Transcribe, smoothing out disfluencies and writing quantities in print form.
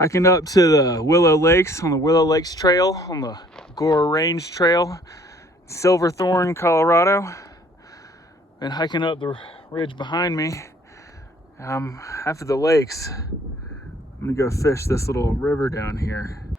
Hiking up to the Willow Lakes on the Willow Lakes Trail on the Gore Range Trail, Silverthorne, Colorado. And hiking up the ridge behind me. After the lakes, I'm gonna go fish this little river down here.